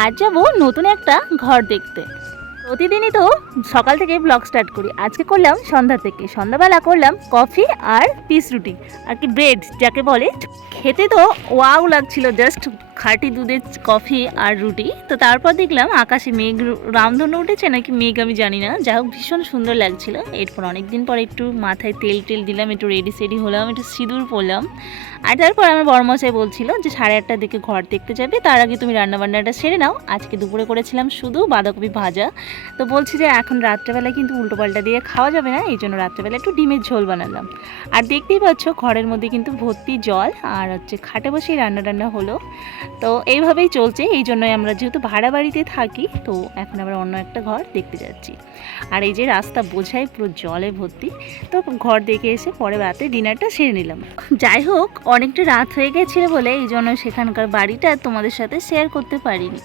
আজ যাবো নতুন একটা ঘর দেখতে। প্রতিদিনই তো সকাল থেকে ব্লগ স্টার্ট করি, আজকে করলাম সন্ধ্যা থেকে। সন্ধ্যাবেলা করলাম কফি আর পিস রুটি, আর কি ব্রেড যাকে বলে। খেতে তো ওয়াও লাগছিল, জাস্ট খাঁটি দুধের কফি আর রুটি। তো তারপর দেখলাম আকাশে মেঘ, রামধনু উঠেছে নাকি মেঘ আমি জানি না, যা হোক ভীষণ সুন্দর লাগছিল। এরপর অনেকদিন পর একটু মাথায় তেল টেল দিলাম, একটু রেডি সেডি হলাম, একটু সিঁদুর পরলাম। আর তারপর আমার বড়মশাই বলছিল যে 8:30টার দিকে ঘর দেখতে যাবে, তার আগে তুমি রান্নাবান্নাটা সেরে নাও। আজকে দুপুরে করেছিলাম শুধু বাঁধাকপি ভাজা। তো বলছি যে এখন রাত্রেবেলা কিন্তু উল্টোপাল্টা দিয়ে খাওয়া যাবে না, এই জন্য রাত্রেবেলা একটু ডিমের ঝোল বানালাম। আর দেখতেই পাচ্ছ ঘরের মধ্যে কিন্তু ভর্তি জল, আর হচ্ছে খাটে বসেই রান্না হলো। তো এইভাবেই চলছে, এই জন্যই আমরা যেহেতু ভাড়া বাড়িতে থাকি, তো এখন আবার অন্য একটা ঘর দেখতে যাচ্ছি। আর এই যে রাস্তা বোঝাই পুরো জলে ভর্তি। তো ঘর দেখে এসে পরে রাতে ডিনারটা সেরে নিলাম। যাই হোক, অনেকটা রাত হয়ে গেছিল বলে এই জন্য সেখানকার বাড়িটা তোমাদের সাথে শেয়ার করতে পারিনি।